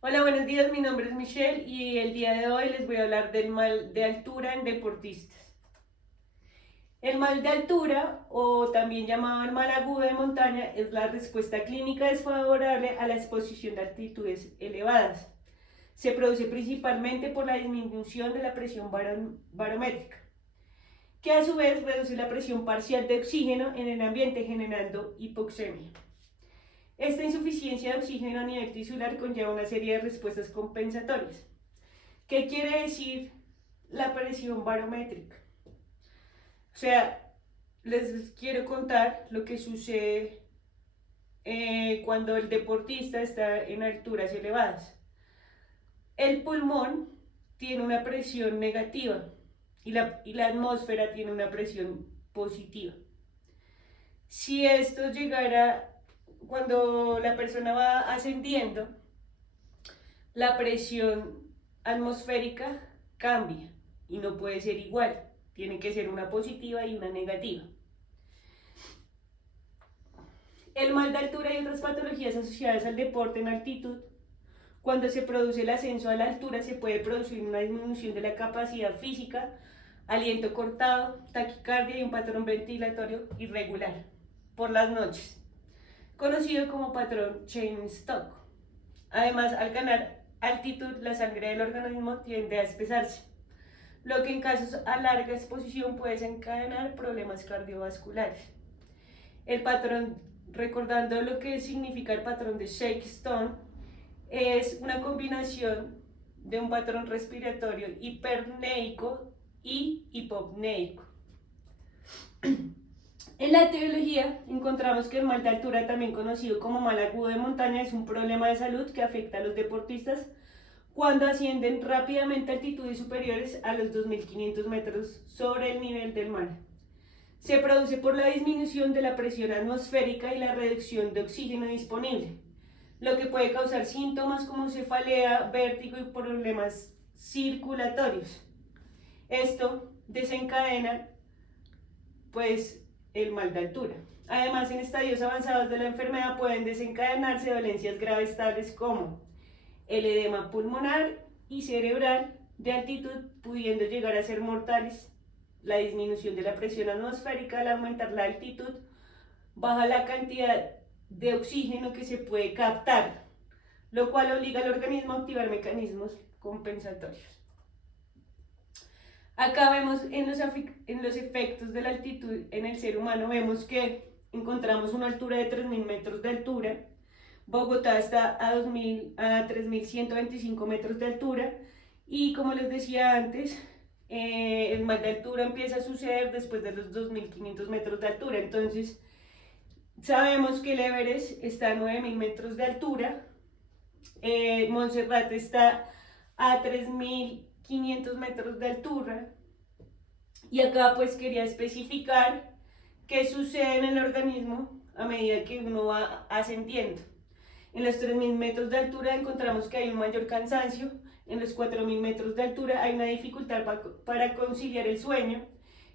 Hola, buenos días, mi nombre es Michelle y el día de hoy les voy a hablar del mal de altura en deportistas. El mal de altura, o también llamado el mal agudo de montaña, es la respuesta clínica desfavorable a la exposición de altitudes elevadas. Se produce principalmente por la disminución de la presión barométrica, que a su vez reduce la presión parcial de oxígeno en el ambiente generando hipoxemia. Esta insuficiencia de oxígeno a nivel tisular conlleva una serie de respuestas compensatorias. ¿Qué quiere decir la presión barométrica? O sea, les quiero contar lo que sucede cuando el deportista está en alturas elevadas. El pulmón tiene una presión negativa y la atmósfera tiene una presión positiva. Si esto llegara cuando la persona va ascendiendo, la presión atmosférica cambia y no puede ser igual. Tiene que ser una positiva y una negativa. El mal de altura y otras patologías asociadas al deporte en altitud. Cuando se produce el ascenso a la altura se puede producir una disminución de la capacidad física, aliento cortado, taquicardia y un patrón ventilatorio irregular por las noches, conocido como patrón Cheyne-Stokes. Además, al ganar altitud, la sangre del organismo tiende a espesarse, lo que en casos a larga exposición puede desencadenar problemas cardiovasculares. El patrón, recordando lo que significa el patrón de Shake-Stone, es una combinación de un patrón respiratorio hiperneico y hipopneico. En la etiología encontramos que el mal de altura, también conocido como mal agudo de montaña, es un problema de salud que afecta a los deportistas cuando ascienden rápidamente a altitudes superiores a los 2.500 metros sobre el nivel del mar. Se produce por la disminución de la presión atmosférica y la reducción de oxígeno disponible, lo que puede causar síntomas como cefalea, vértigo y problemas circulatorios. Esto desencadena pues el mal de altura. Además, en estadios avanzados de la enfermedad pueden desencadenarse dolencias graves tales como el edema pulmonar y cerebral de altitud, pudiendo llegar a ser mortales. La disminución de la presión atmosférica al aumentar la altitud baja la cantidad de oxígeno que se puede captar, lo cual obliga al organismo a activar mecanismos compensatorios. Acá vemos en los efectos de la altitud en el ser humano, vemos que encontramos una altura de 3.000 metros de altura. Bogotá está a 3.125 metros de altura y, como les decía antes, el mal de altura empieza a suceder después de los 2.500 metros de altura. Entonces sabemos que el Everest está a 9.000 metros de altura, Montserrat está a 3.500 metros de altura, y acá pues quería especificar qué sucede en el organismo a medida que uno va ascendiendo. En los 3.000 metros de altura encontramos que hay un mayor cansancio. En los 4.000 metros de altura hay una dificultad para conciliar el sueño.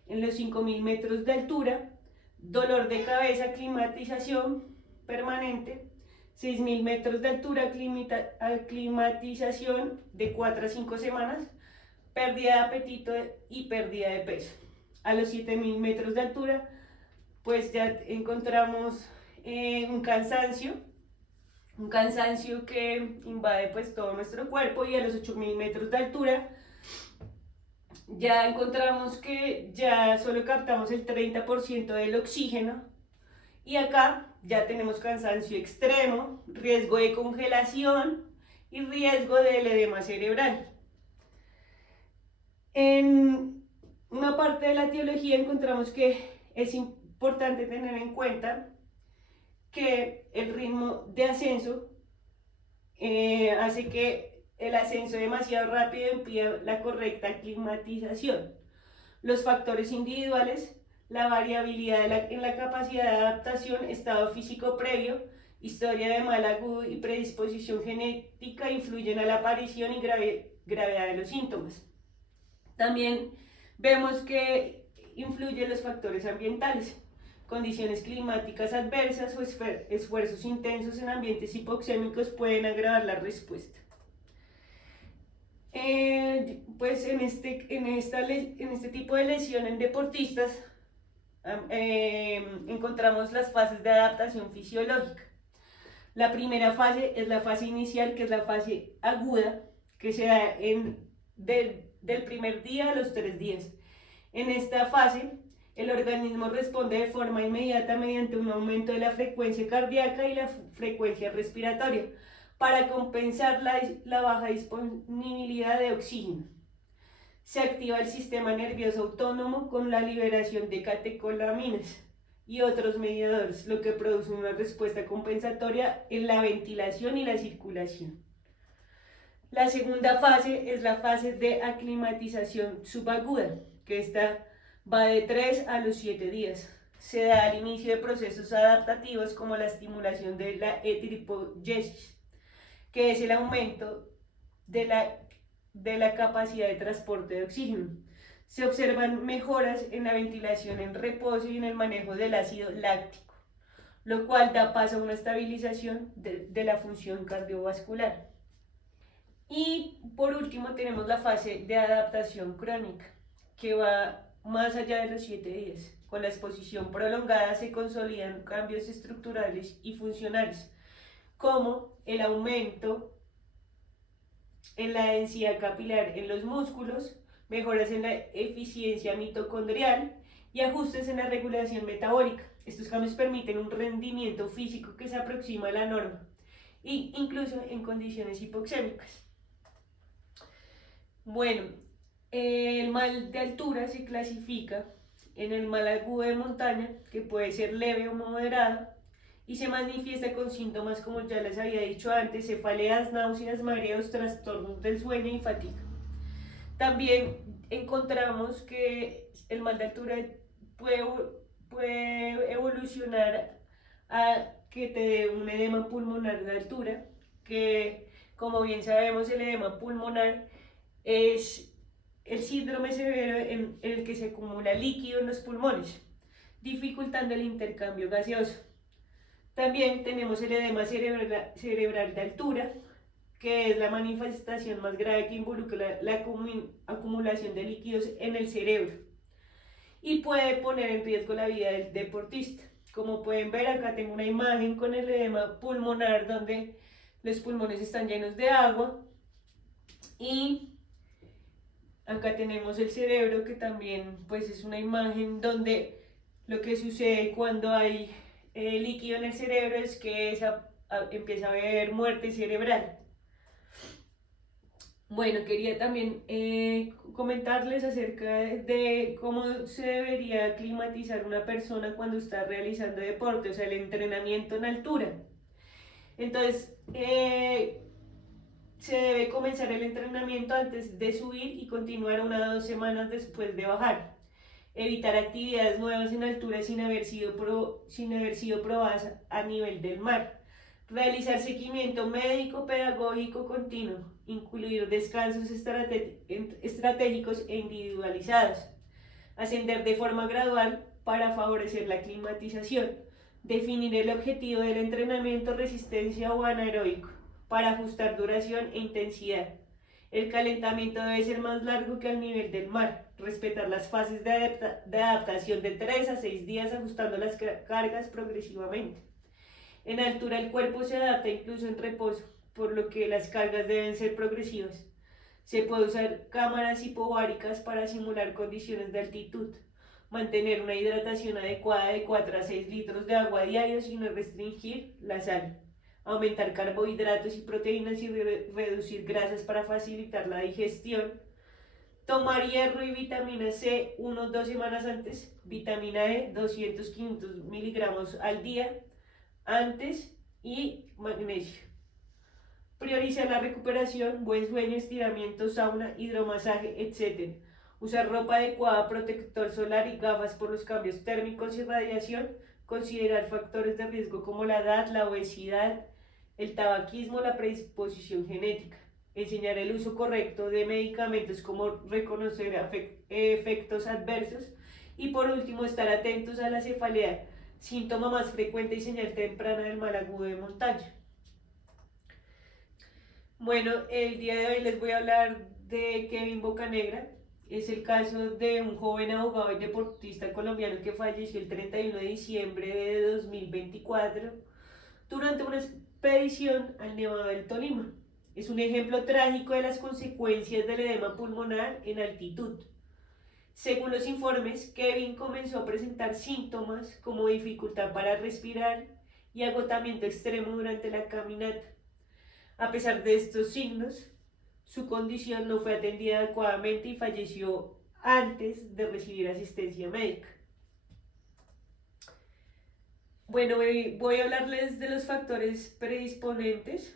En los 5.000 metros de altura, dolor de cabeza, climatización permanente. 6.000 metros de altura, aclimatización de 4 a 5 semanas, pérdida de apetito y pérdida de peso. A los 7.000 metros de altura, pues ya encontramos un cansancio que invade pues todo nuestro cuerpo, y a los 8.000 metros de altura ya encontramos que ya solo captamos el 30% del oxígeno, y acá ya tenemos cansancio extremo, riesgo de congelación y riesgo del edema cerebral. En una parte de la etiología encontramos que es importante tener en cuenta que el ritmo de ascenso hace que el ascenso demasiado rápido impida la correcta aclimatización. Los factores individuales, la variabilidad en la capacidad de adaptación, estado físico previo, historia de mal agudo y predisposición genética influyen a la aparición y gravedad de los síntomas. También vemos que influyen los factores ambientales. Condiciones climáticas adversas o esfuerzos intensos en ambientes hipoxémicos pueden agravar la respuesta. Pues en este tipo de lesión en deportistas encontramos las fases de adaptación fisiológica. La primera fase es la fase inicial, que es la fase aguda, que se da del primer día a los 3 días. En esta fase, el organismo responde de forma inmediata mediante un aumento de la frecuencia cardíaca y la frecuencia respiratoria para compensar la baja disponibilidad de oxígeno. Se activa el sistema nervioso autónomo con la liberación de catecolaminas y otros mediadores, lo que produce una respuesta compensatoria en la ventilación y la circulación. La segunda fase es la fase de aclimatización subaguda, que esta va de 3 a los 7 días. Se da al inicio de procesos adaptativos como la estimulación de la eritropoyesis, que es el aumento de la capacidad de transporte de oxígeno. Se observan mejoras en la ventilación en reposo y en el manejo del ácido láctico, lo cual da paso a una estabilización de la función cardiovascular. Y por último tenemos la fase de adaptación crónica, que va más allá de los 7 días. Con la exposición prolongada se consolidan cambios estructurales y funcionales, como el aumento en la densidad capilar en los músculos, mejoras en la eficiencia mitocondrial y ajustes en la regulación metabólica. Estos cambios permiten un rendimiento físico que se aproxima a la norma, incluso en condiciones hipoxémicas. Bueno, el mal de altura se clasifica en el mal agudo de montaña, que puede ser leve o moderado, y se manifiesta con síntomas como ya les había dicho antes: cefaleas, náuseas, mareos, trastornos del sueño y fatiga. También encontramos que el mal de altura puede evolucionar a que te dé un edema pulmonar de altura, que como bien sabemos el edema pulmonar es el síndrome severo en el que se acumula líquido en los pulmones, dificultando el intercambio gaseoso. También tenemos el edema cerebral de altura, que es la manifestación más grave que involucra la acumulación de líquidos en el cerebro y puede poner en riesgo la vida del deportista. Como pueden ver, acá tengo una imagen con el edema pulmonar donde los pulmones están llenos de agua, y acá tenemos el cerebro, que también pues es una imagen donde lo que sucede cuando hay líquido en el cerebro es que empieza a haber muerte cerebral. Bueno, quería también comentarles acerca de cómo se debería aclimatizar una persona cuando está realizando deporte, o sea, el entrenamiento en altura. Entonces, se debe comenzar el entrenamiento antes de subir y continuar 1 a 2 semanas después de bajar. Evitar actividades nuevas en altura sin haber sido probadas a nivel del mar. Realizar seguimiento médico pedagógico continuo. Incluir descansos estratégicos e individualizados. Ascender de forma gradual para favorecer la aclimatización. Definir el objetivo del entrenamiento, resistencia o anaeróbico, para ajustar duración e intensidad. El calentamiento debe ser más largo que al nivel del mar. Respetar las fases de adaptación de 3 a 6 días, ajustando las cargas progresivamente. En altura el cuerpo se adapta incluso en reposo, por lo que las cargas deben ser progresivas. Se puede usar cámaras hipováricas para simular condiciones de altitud. Mantener una hidratación adecuada de 4 a 6 litros de agua diario sin restringir la sal. Aumentar carbohidratos y proteínas y reducir grasas para facilitar la digestión. Tomar hierro y vitamina C 1 o 2 semanas antes. Vitamina E 200-500 miligramos al día antes, y magnesio. Priorizar la recuperación, buen sueño, estiramiento, sauna, hidromasaje, etc. Usar ropa adecuada, protector solar y gafas por los cambios térmicos y radiación. Considerar factores de riesgo como la edad, la obesidad, el tabaquismo, la predisposición genética. Enseñar el uso correcto de medicamentos, como reconocer efectos adversos. Y por último, estar atentos a la cefalea, síntoma más frecuente y señal temprana del mal agudo de montaña. Bueno, el día de hoy les voy a hablar de Kevin Bocanegra. Es el caso de un joven abogado y deportista colombiano que falleció el 31 de diciembre de 2024 durante una expedición al Nevado del Tolima. Es un ejemplo trágico de las consecuencias del edema pulmonar en altitud. Según los informes, Kevin comenzó a presentar síntomas como dificultad para respirar y agotamiento extremo durante la caminata. A pesar de estos signos, su condición no fue atendida adecuadamente y falleció antes de recibir asistencia médica. Bueno, voy a hablarles de los factores predisponentes.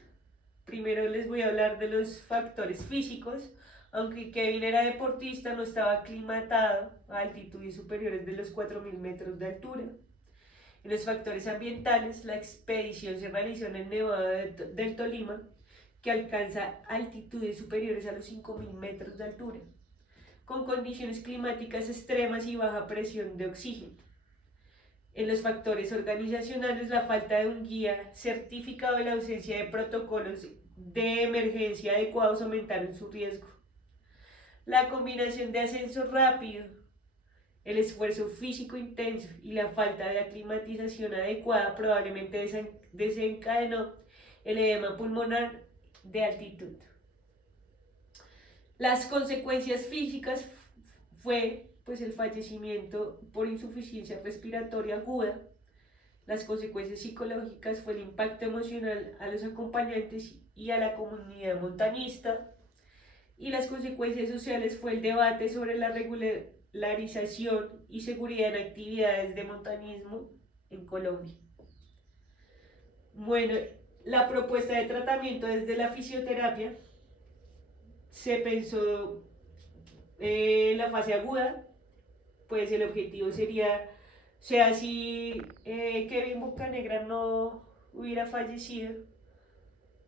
Primero les voy a hablar de los factores físicos. Aunque Kevin era deportista, no estaba aclimatado a altitudes superiores de los 4.000 metros de altura. En los factores ambientales, la expedición se realizó en el Nevado del Tolima, que alcanza altitudes superiores a los 5.000 metros de altura, con condiciones climáticas extremas y baja presión de oxígeno. En los factores organizacionales, la falta de un guía certificado y la ausencia de protocolos de emergencia adecuados aumentaron su riesgo. La combinación de ascenso rápido, el esfuerzo físico intenso y la falta de aclimatización adecuada probablemente desencadenó el edema pulmonar de altitud. Las consecuencias físicas fue pues el fallecimiento por insuficiencia respiratoria aguda. Las consecuencias psicológicas fue el impacto emocional a los acompañantes y a la comunidad montañista. Y las consecuencias sociales fue el debate sobre la regularización y seguridad en actividades de montañismo en Colombia. Bueno, la propuesta de tratamiento desde la fisioterapia se pensó en la fase aguda, pues el objetivo sería, o sea, si Kevin Bocanegra no hubiera fallecido,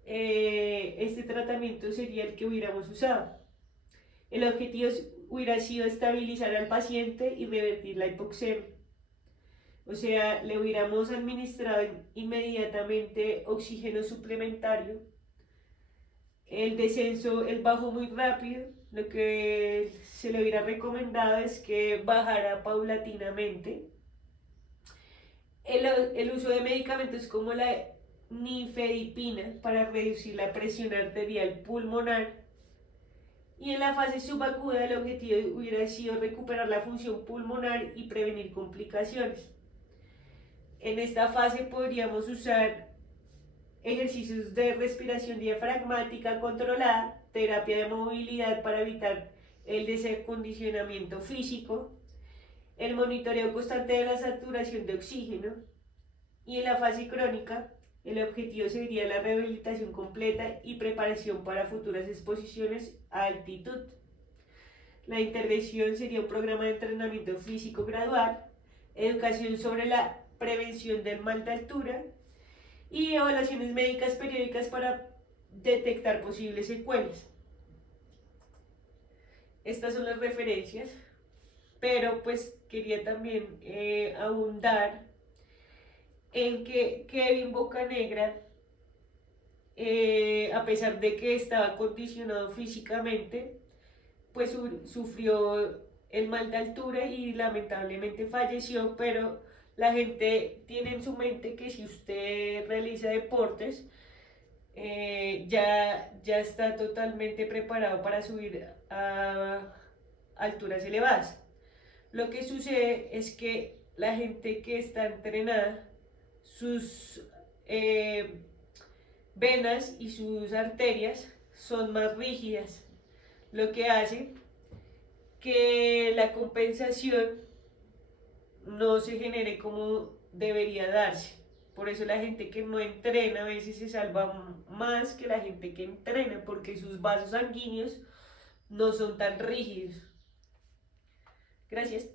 este tratamiento sería el que hubiéramos usado. El objetivo hubiera sido estabilizar al paciente y revertir la hipoxemia. O sea, le hubiéramos administrado inmediatamente oxígeno suplementario. El descenso, el bajo muy rápido, lo que se le hubiera recomendado es que bajara paulatinamente. El uso de medicamentos como la nifedipina para reducir la presión arterial pulmonar. Y en la fase subaguda el objetivo hubiera sido recuperar la función pulmonar y prevenir complicaciones. En esta fase podríamos usar ejercicios de respiración diafragmática controlada, terapia de movilidad para evitar el desacondicionamiento físico, el monitoreo constante de la saturación de oxígeno, y en la fase crónica el objetivo sería la rehabilitación completa y preparación para futuras exposiciones a altitud. La intervención sería un programa de entrenamiento físico gradual, educación sobre la prevención del mal de altura y evaluaciones médicas periódicas para detectar posibles secuelas. Estas son las referencias, pero pues quería también abundar en que Kevin Bocanegra, a pesar de que estaba condicionado físicamente, pues sufrió el mal de altura y lamentablemente falleció, pero la gente tiene en su mente que si usted realiza deportes, ya está totalmente preparado para subir a alturas elevadas. Lo que sucede es que la gente que está entrenada, sus venas y sus arterias son más rígidas, lo que hace que la compensación no se genere como debería darse. Por eso la gente que no entrena a veces se salva más que la gente que entrena, porque sus vasos sanguíneos no son tan rígidos. Gracias.